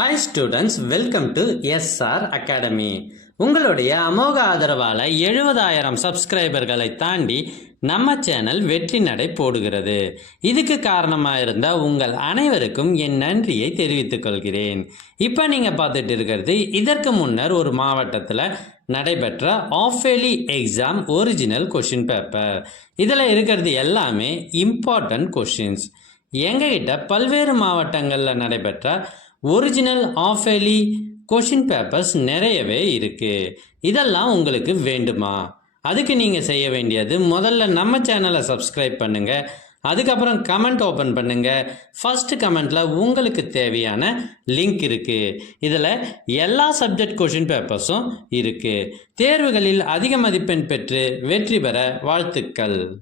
Hi students, welcome to SR academy. உங்களுடைய அமோக ஆதரவால் 70,000 சப்ஸ்கிரைபர்களை தாண்டி நம்ம சேனல் வெற்றி நடை போடுகிறது. இதுக்கு காரணமாக இருந்த உங்கள் அனைவருக்கும் என் நன்றியை தெரிவித்துக் கொள்கிறேன். இப்போ நீங்கள் பார்த்துட்டு இருக்கிறது இதற்கு முன்னர் ஒரு மாவட்டத்தில் நடைபெற்ற of-yearly exam original question paper. இதில் இருக்கிறது எல்லாமே இம்பார்ட்டன்ட் கொஷின்ஸ். எங்ககிட்ட பல்வேறு மாவட்டங்களில் நடைபெற்ற ஒரிஜினல் ஆஃப்-இயர்லி கொஷின் பேப்பர்ஸ் நிறையவே இருக்குது. இதெல்லாம் உங்களுக்கு வேண்டுமா? அதுக்கு நீங்கள் செய்ய வேண்டியது முதல்ல நம்ம சேனலை சப்ஸ்கிரைப் பண்ணுங்கள். அதுக்கப்புறம் கமெண்ட் ஓப்பன் பண்ணுங்கள். ஃபஸ்ட்டு கமெண்ட்டில் உங்களுக்கு தேவையான லிங்க் இருக்குது. இதில் எல்லா சப்ஜெக்ட் கொஷின் பேப்பர்ஸும் இருக்குது. தேர்வுகளில் அதிக மதிப்பெண் பெற்று வெற்றி பெற வாழ்த்துக்கள்.